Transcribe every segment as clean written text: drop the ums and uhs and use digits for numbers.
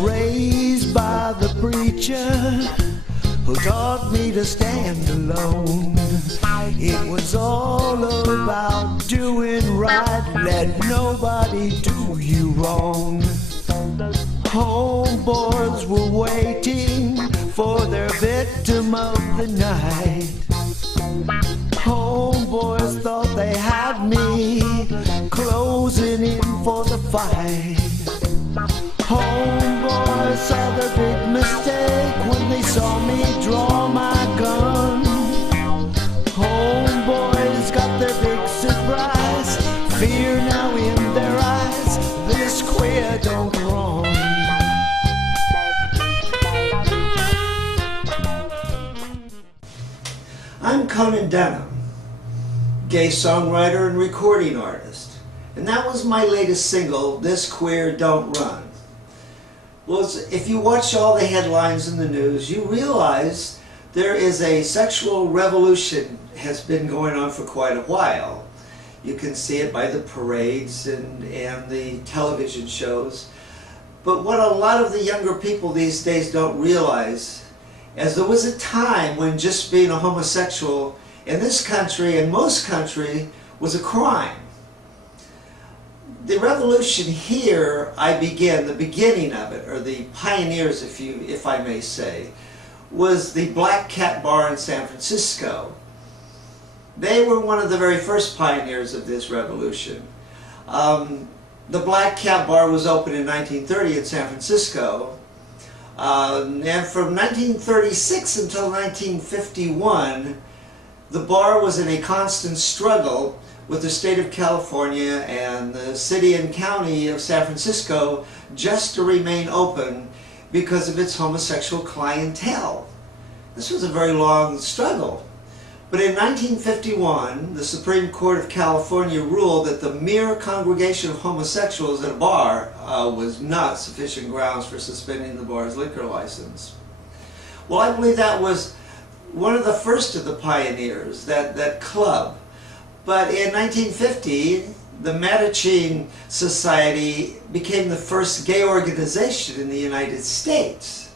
Raised by the preacher who taught me to stand alone. It was all about doing right, let nobody do you wrong. Homeboys were waiting for their victim of the night. Homeboys thought they had me, closing in for the fight. Homeboys saw their big mistake when they saw me draw my gun. Homeboys got their big surprise, fear now in their eyes, this queer don't run. I'm Conan Dunham, gay songwriter and recording artist, and that was my latest single, This Queer Don't Run. Well, if you watch all the headlines in the news, you realize there is a sexual revolution has been going on for quite a while. You can see it by the parades and the television shows. But what a lot of the younger people these days don't realize, as there was a time when just being a homosexual in this country and most country was a crime. The revolution here, the beginning of it, or the pioneers, if I may say, was the Black Cat Bar in San Francisco. They were one of the very first pioneers of this revolution. The Black Cat Bar was opened in 1930 in San Francisco, and from 1936 until 1951, the bar was in a constant struggle with the state of California and the city and county of San Francisco just to remain open because of its homosexual clientele. This was a very long struggle. But in 1951, the Supreme Court of California ruled that the mere congregation of homosexuals at a bar was not sufficient grounds for suspending the bar's liquor license. Well, I believe that was one of the first of the pioneers, that club. But in 1950, the Mattachine Society became the first gay organization in the United States.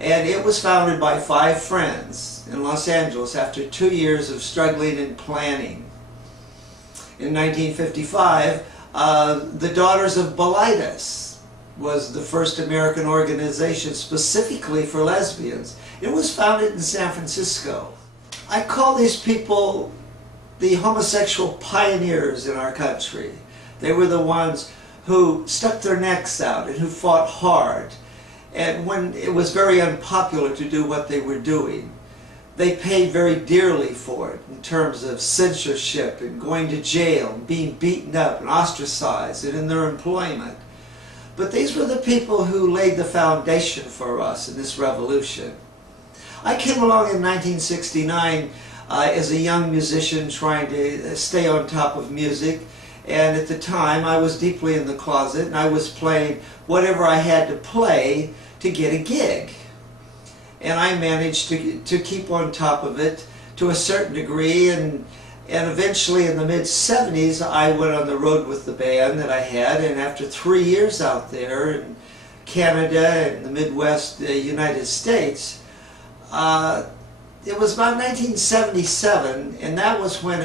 And it was founded by 5 friends in Los Angeles after 2 years of struggling and planning. In 1955, the Daughters of Bilitis was the first American organization specifically for lesbians. It was founded in San Francisco. I call these people the homosexual pioneers in our country. They were the ones who stuck their necks out and who fought hard. And when it was very unpopular to do what they were doing, they paid very dearly for it in terms of censorship and going to jail and being beaten up and ostracized and in their employment. But these were the people who laid the foundation for us in this revolution. I came along in 1969 as a young musician trying to stay on top of music, and at the time I was deeply in the closet and I was playing whatever I had to play to get a gig. And I managed to keep on top of it to a certain degree, and eventually in the mid-70s I went on the road with the band that I had, and after 3 years out there in Canada and the Midwest United States, it was about 1977, and that was when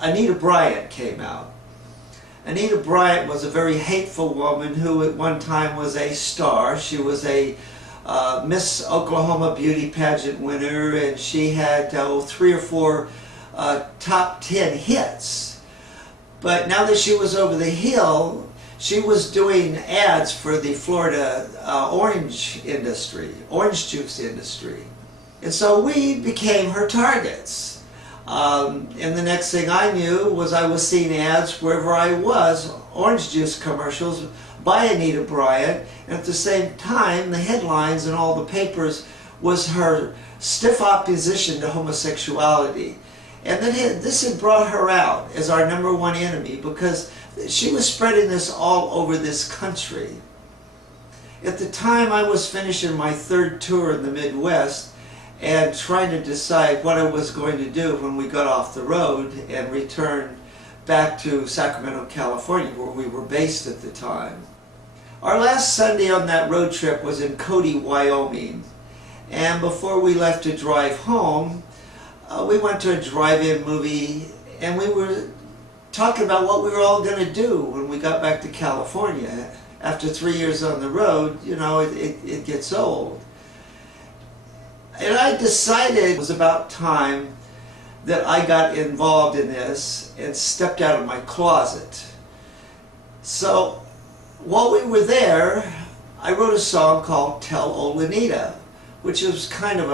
Anita Bryant came out. Anita Bryant was a very hateful woman who at one time was a star. She was a Miss Oklahoma beauty pageant winner, and she had 3 or 4 top 10 hits. But now that she was over the hill, she was doing ads for the Florida orange juice industry. And so we became her targets. And the next thing I knew was I was seeing ads wherever I was, orange juice commercials by Anita Bryant, and at the same time the headlines in all the papers was her stiff opposition to homosexuality. And then this had brought her out as our #1 enemy because she was spreading this all over this country. At the time I was finishing my 3rd tour in the Midwest and trying to decide what I was going to do when we got off the road and returned back to Sacramento, California, where we were based at the time. Our last Sunday on that road trip was in Cody, Wyoming. And before we left to drive home, we went to a drive-in movie, and we were talking about what we were all going to do when we got back to California. After 3 years on the road, you know, it gets old. And I decided it was about time that I got involved in this and stepped out of my closet. So while we were there, I wrote a song called Tell Old Anita, which was kind of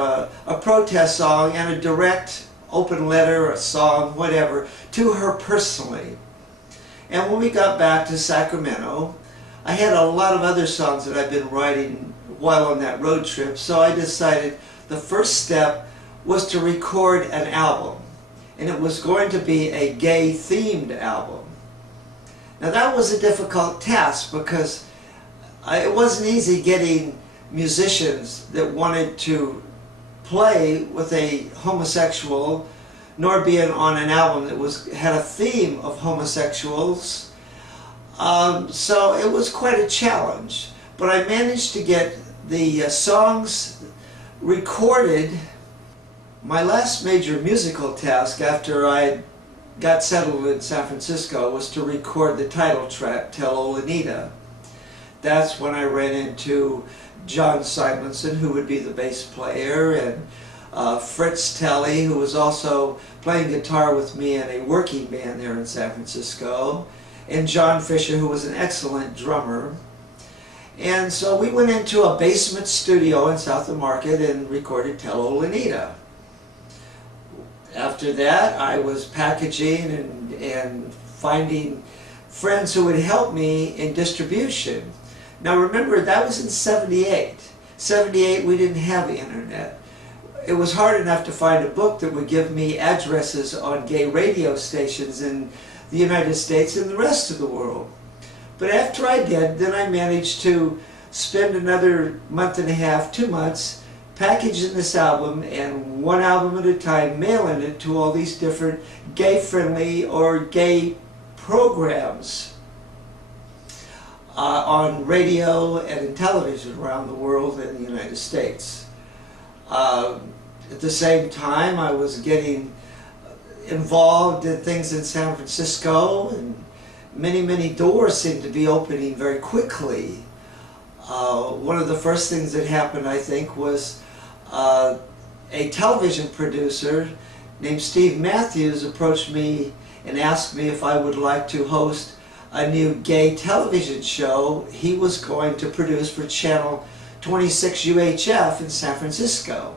a protest song and a direct open letter, a song, whatever, to her personally. And when we got back to Sacramento, I had a lot of other songs that I'd been writing while on that road trip, so I decided the first step was to record an album, and it was going to be a gay-themed album. Now that was a difficult task because it wasn't easy getting musicians that wanted to play with a homosexual, nor being on an album that had a theme of homosexuals. So it was quite a challenge, but I managed to get the songs recorded. My last major musical task after I got settled in San Francisco was to record the title track, Tell Old Anita. That's when I ran into John Simonson, who would be the bass player, and Fritz Telly, who was also playing guitar with me in a working band there in San Francisco, and John Fisher, who was an excellent drummer. And so we went into a basement studio in South of Market and recorded Tell Old Anita. After that, I was packaging and finding friends who would help me in distribution. Now remember, that was in 78. 78, we didn't have the internet. It was hard enough to find a book that would give me addresses on gay radio stations in the United States and the rest of the world. But after I did, then I managed to spend another month and a half, 2 months, packaging this album, and one album at a time mailing it to all these different gay-friendly or gay programs on radio and in television around the world and the United States. At the same time, I was getting involved in things in San Francisco, and many doors seemed to be opening very quickly. One of the first things that happened, I think, was a television producer named Steve Matthews approached me and asked me if I would like to host a new gay television show he was going to produce for Channel 26 UHF in San Francisco.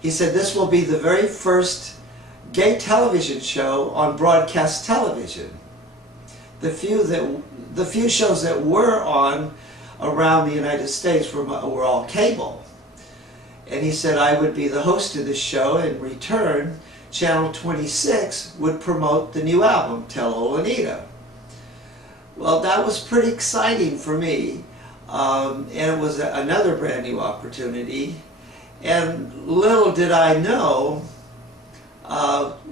He said this will be the very first gay television show on broadcast television. The few shows that were on around the United States were all cable. And he said I would be the host of this show. In return, Channel 26 would promote the new album, Tell Old Anita. Well, that was pretty exciting for me, and it was another brand new opportunity. And little did I know,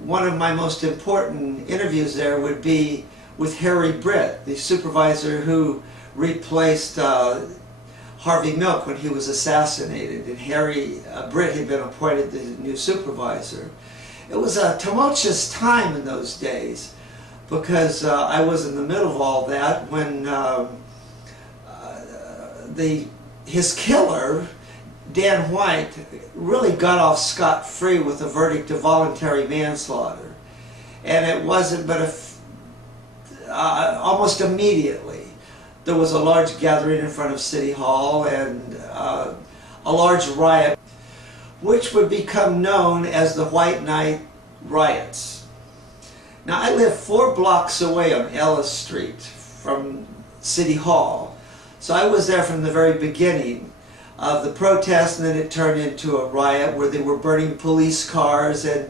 one of my most important interviews there would be with Harry Britt, the supervisor who replaced Harvey Milk when he was assassinated, and Harry Britt had been appointed the new supervisor. It was a tumultuous time in those days because I was in the middle of all that when his killer, Dan White, really got off scot-free with a verdict of voluntary manslaughter. And it wasn't but almost immediately there was a large gathering in front of City Hall and a large riot which would become known as the White Night Riots. Now I live 4 blocks away on Ellis Street from City Hall, so I was there from the very beginning of the protest, and then it turned into a riot where they were burning police cars, and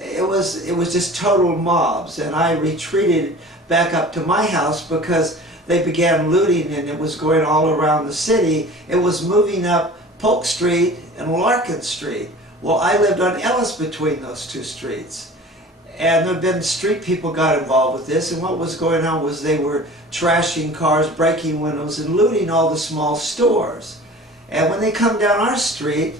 it was just total mobs. And I retreated back up to my house because they began looting, and it was going all around the city. It was moving up Polk Street and Larkin Street. Well, I lived on Ellis between those 2 streets. And there have been street people got involved with this, and what was going on was they were trashing cars, breaking windows, and looting all the small stores. And when they come down our street,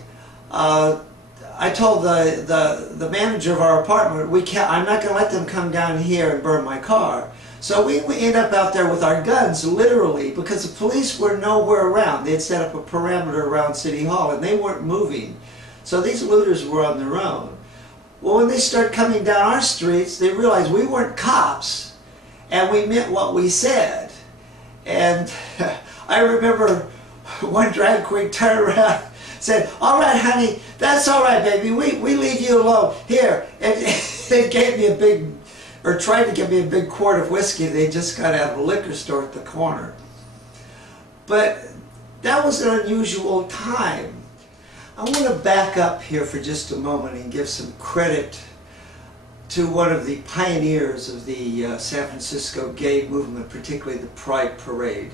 I told the manager of our apartment, I'm not going to let them come down here and burn my car. So we end up out there with our guns, literally, because the police were nowhere around. They had set up a perimeter around City Hall, and they weren't moving. So these looters were on their own. Well, when they started coming down our streets, they realized we weren't cops, and we meant what we said. And I remember one drag queen turned around and said, "All right, honey, that's all right, baby, we leave you alone. Here," and it gave me a big, or tried to give me a big quart of whiskey they just got out of a liquor store at the corner. But that was an unusual time. I want to back up here for just a moment and give some credit to one of the pioneers of the San Francisco gay movement, particularly the Pride Parade.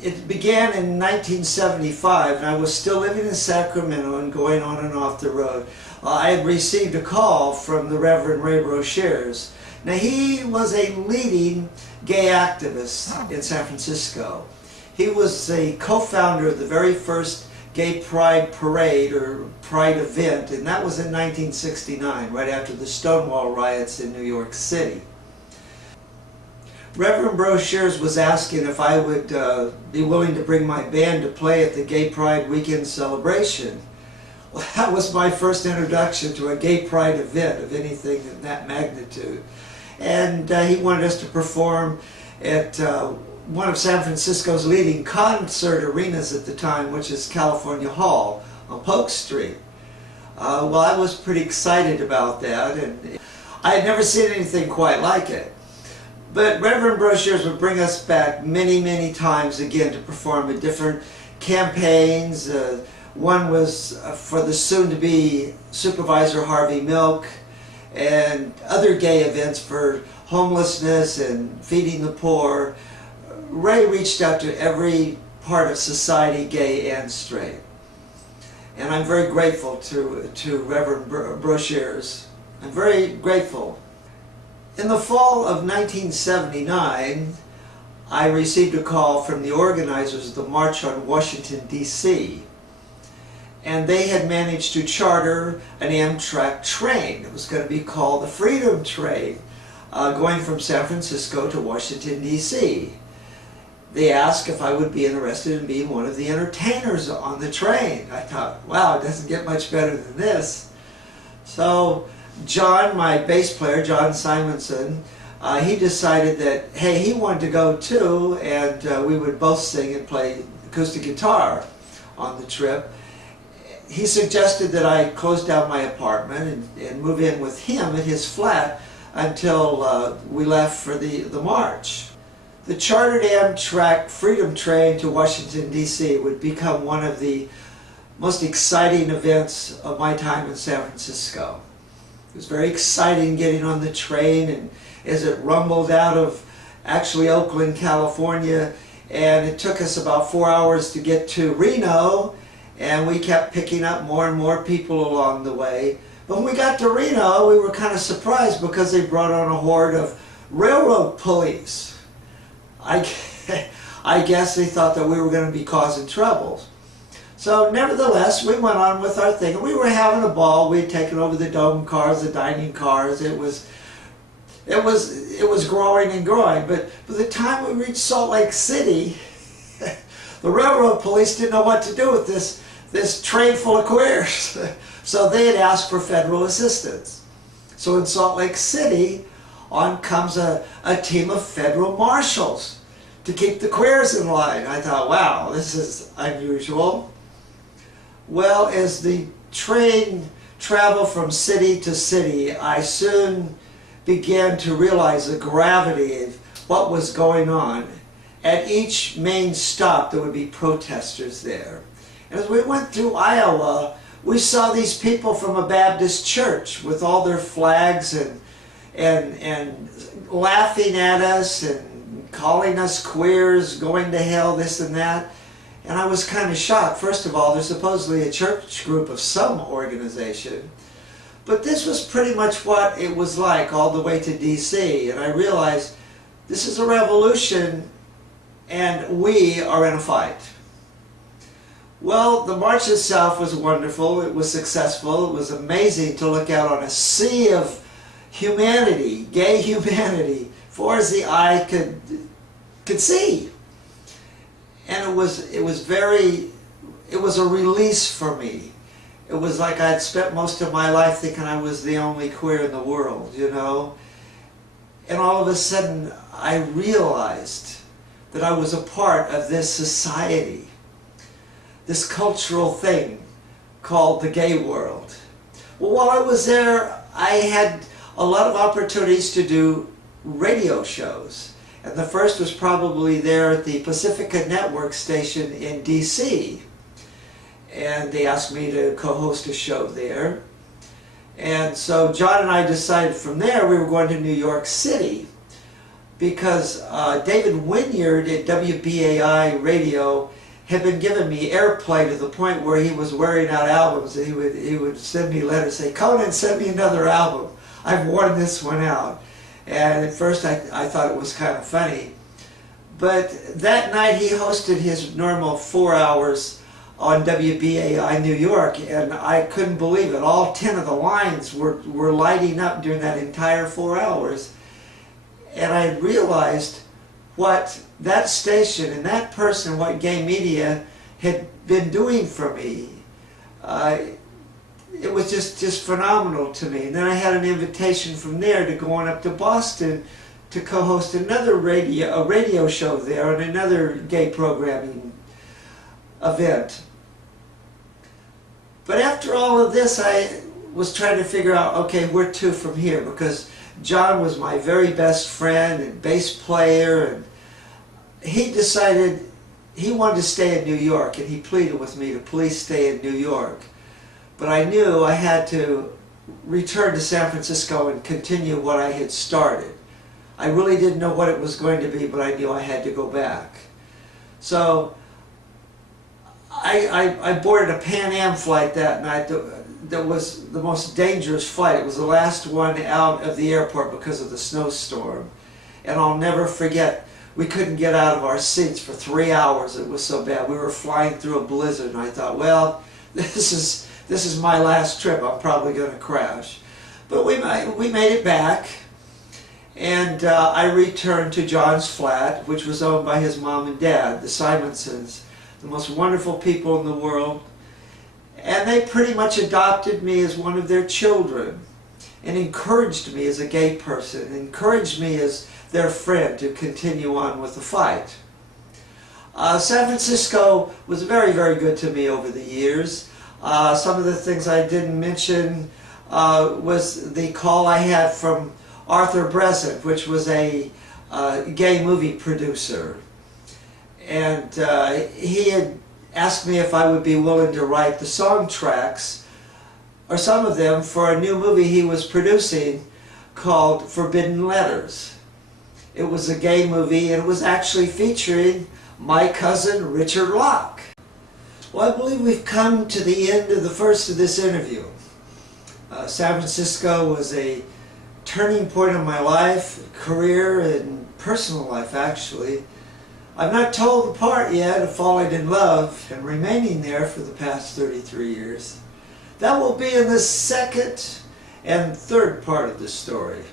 It began in 1975, and I was still living in Sacramento and going on and off the road. I had received a call from the Reverend Ray Brochures. Now, he was a leading gay activist in San Francisco. He was a co-founder of the very first Gay Pride Parade or Pride event, and that was in 1969, right after the Stonewall riots in New York City. Reverend Brochures was asking if I would be willing to bring my band to play at the Gay Pride weekend celebration. Well, that was my first introduction to a Gay Pride event of anything in that magnitude. And he wanted us to perform at one of San Francisco's leading concert arenas at the time, which is California Hall on Polk Street. Well, I was pretty excited about that, and I had never seen anything quite like it. But Reverend Brochures would bring us back many, many times again to perform at different campaigns. One was for the soon-to-be Supervisor Harvey Milk, and other gay events for homelessness and feeding the poor. Ray reached out to every part of society, gay and straight. And I'm very grateful to Reverend Brochures. I'm very grateful. In the fall of 1979, I received a call from the organizers of the March on Washington, D.C. And they had managed to charter an Amtrak train. It was going to be called the Freedom Train, going from San Francisco to Washington, D.C. They asked if I would be interested in being one of the entertainers on the train. I thought, wow, it doesn't get much better than this. So John, my bass player, John Simonson, he decided that, hey, he wanted to go too, and we would both sing and play acoustic guitar on the trip. He suggested that I close down my apartment and move in with him at his flat until we left for the march. The chartered Amtrak Freedom Train to Washington, D.C. would become one of the most exciting events of my time in San Francisco. It was very exciting getting on the train, and as it rumbled out of actually Oakland, California, and it took us about 4 hours to get to Reno, and we kept picking up more and more people along the way. But when we got to Reno, we were kind of surprised because they brought on a horde of railroad police. I guess they thought that we were going to be causing troubles. So nevertheless, we went on with our thing. We were having a ball. We had taken over the dome cars, the dining cars. It was growing and growing. But by the time we reached Salt Lake City, the railroad police didn't know what to do with this train full of queers. So they had asked for federal assistance. So in Salt Lake City, on comes a team of federal marshals to keep the queers in line. I thought, wow, this is unusual. Well, as the train traveled from city to city, I soon began to realize the gravity of what was going on. At each main stop, there would be protesters there. And as we went through Iowa, we saw these people from a Baptist church with all their flags and laughing at us and calling us queers, going to hell, this and that. And I was kind of shocked. First of all, they're supposedly a church group of some organization. But this was pretty much what it was like all the way to DC, and I realized this is a revolution and we are in a fight. Well, the march itself was wonderful, it was successful, it was amazing to look out on a sea of humanity, gay humanity, far as the eye could see. And it was a release for me. It was like I'd spent most of my life thinking I was the only queer in the world, you know. And all of a sudden I realized that I was a part of this society, this cultural thing called the gay world. Well, while I was there, I had a lot of opportunities to do radio shows. And the first was probably there at the Pacifica Network station in DC. And they asked me to co-host a show there. And so John and I decided from there we were going to New York City, because David Wynyard at WBAI Radio had been giving me airplay to the point where he was wearing out albums. And he would send me letters, say, "Conan, send me another album. I've worn this one out." And at first I thought it was kind of funny. But that night he hosted his normal 4 hours on WBAI New York, and I couldn't believe it. All 10 of the lines were lighting up during that entire 4 hours. And I realized what that station and that person, what gay media had been doing for me. It was just phenomenal to me. And then I had an invitation from there to go on up to Boston to co-host a radio show there on another gay programming event. But after all of this, I was trying to figure out, okay, where to from here? Because John was my very best friend and bass player, and he decided he wanted to stay in New York, and he pleaded with me to please stay in New York. But I knew I had to return to San Francisco and continue what I had started. I really didn't know what it was going to be, but I knew I had to go back. So I boarded a Pan Am flight that night that was the most dangerous flight. It was the last one out of the airport because of the snowstorm. And I'll never forget, we couldn't get out of our seats for 3 hours. It was so bad. We were flying through a blizzard, and I thought, well, this is my last trip. I'm probably going to crash. But we made it back, and I returned to John's flat, which was owned by his mom and dad, the Simonsons, the most wonderful people in the world. And they pretty much adopted me as one of their children and encouraged me as a gay person, encouraged me as their friend to continue on with the fight. San Francisco was very, very good to me over the years. Some of the things I didn't mention was the call I had from Arthur Brezent, which was a gay movie producer. And he had asked me if I would be willing to write the song tracks, or some of them, for a new movie he was producing called Forbidden Letters. It was a gay movie, and it was actually featuring my cousin Richard Locke. Well, I believe we've come to the end of the first of this interview. San Francisco was a turning point in my life, career, and personal life, actually. I've not told the part yet of falling in love and remaining there for the past 33 years. That will be in the second and third part of the story.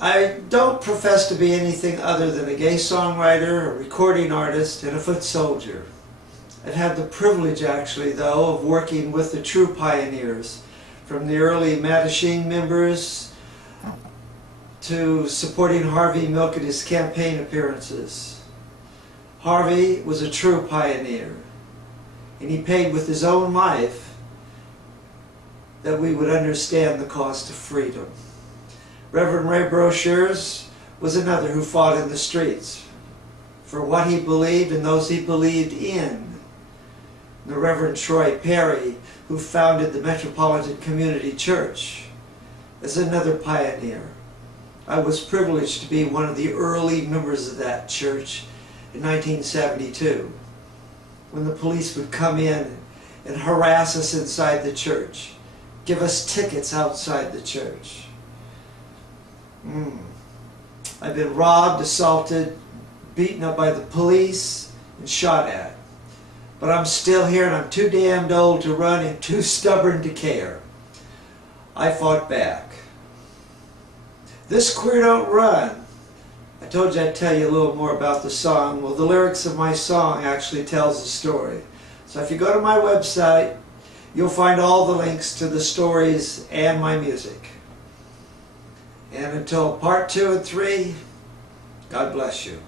I don't profess to be anything other than a gay songwriter, a recording artist, and a foot soldier. I've had the privilege, actually, though, of working with the true pioneers, from the early Mattachine members to supporting Harvey Milk at his campaign appearances. Harvey was a true pioneer, and he paid with his own life that we would understand the cost of freedom. Reverend Ray Brochures was another who fought in the streets for what he believed and those he believed in. The Reverend Troy Perry, who founded the Metropolitan Community Church, is another pioneer. I was privileged to be one of the early members of that church in 1972, when the police would come in and harass us inside the church. give us tickets outside the church. I've been robbed, assaulted, beaten up by the police, and shot at. But I'm still here, and I'm too damned old to run and too stubborn to care. I fought back. This Queer Don't Run. I told you I'd tell you a little more about the song. Well, the lyrics of my song actually tells the story. So if you go to my website, you'll find all the links to the stories and my music. And until part 2 and 3, God bless you.